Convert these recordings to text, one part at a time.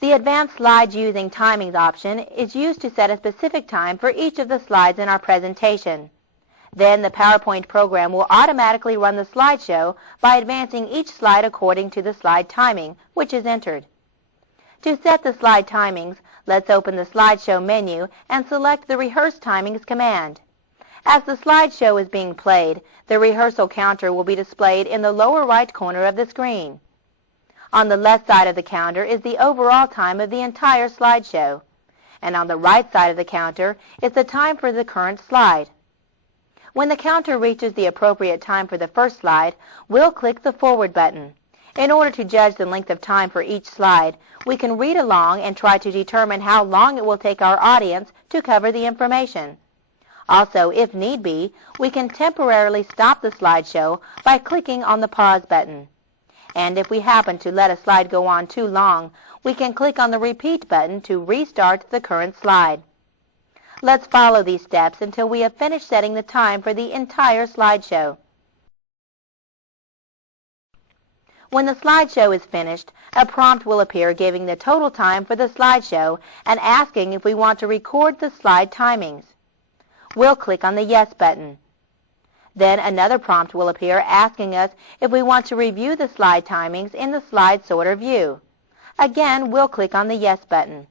The Advanced Slides Using Timings option is used to set a specific time for each of the slides in our presentation. Then the PowerPoint program will automatically run the slideshow by advancing each slide according to the slide timing, which is entered. To set the slide timings, let's open the slideshow menu and select the Rehearse Timings command. As the slideshow is being played, the rehearsal counter will be displayed in the lower right corner of the screen. On the left side of the counter is the overall time of the entire slideshow, and on the right side of the counter is the time for the current slide. When the counter reaches the appropriate time for the first slide, we'll click the Forward button. In order to judge the length of time for each slide, we can read along and try to determine how long it will take our audience to cover the information. Also, if need be, we can temporarily stop the slideshow by clicking on the Pause button. And if we happen to let a slide go on too long, we can click on the Repeat button to restart the current slide. Let's follow these steps until we have finished setting the time for the entire slideshow. When the slideshow is finished, a prompt will appear giving the total time for the slideshow and asking if we want to record the slide timings. We'll click on the Yes button. Then another prompt will appear asking us if we want to review the slide timings in the slide sorter view. Again, we'll click on the Yes button.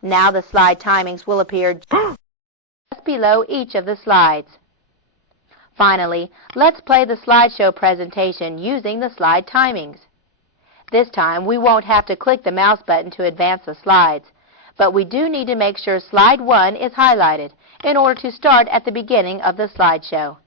Now the slide timings will appear just below each of the slides. Finally, let's play the slideshow presentation using the slide timings. This time, we won't have to click the mouse button to advance the slides, but we do need to make sure Slide 1 is highlighted in order to start at the beginning of the slideshow.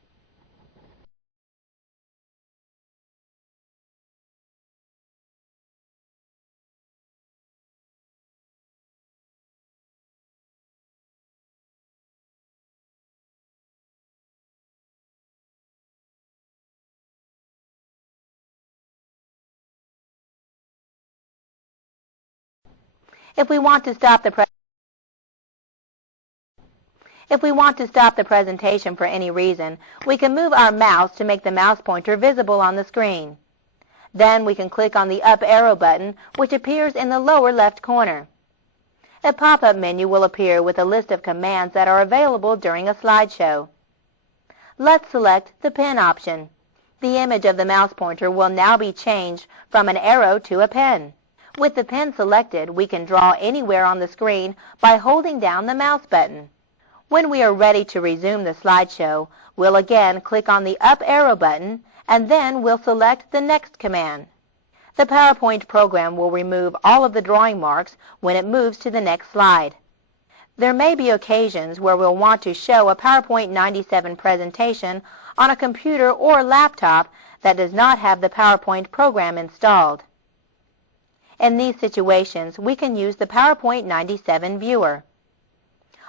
If we want to stop the presentation for any reason, we can move our mouse to make the mouse pointer visible on the screen. Then we can click on the up arrow button, which appears in the lower left corner. A pop-up menu will appear with a list of commands that are available during a slideshow. Let's select the pen option. The image of the mouse pointer will now be changed from an arrow to a pen. With the pen selected, we can draw anywhere on the screen by holding down the mouse button. When we are ready to resume the slideshow, we'll again click on the up arrow button, and then we'll select the next command. The PowerPoint program will remove all of the drawing marks when it moves to the next slide. There may be occasions where we'll want to show a PowerPoint 97 presentation on a computer or laptop that does not have the PowerPoint program installed. In these situations, we can use the PowerPoint 97 viewer.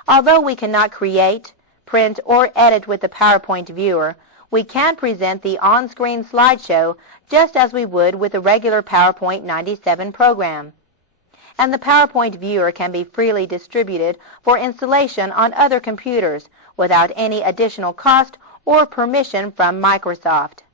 Although we cannot create, print, or edit with the PowerPoint viewer, we can present the on-screen slideshow just as we would with a regular PowerPoint 97 program. And the PowerPoint viewer can be freely distributed for installation on other computers without any additional cost or permission from Microsoft.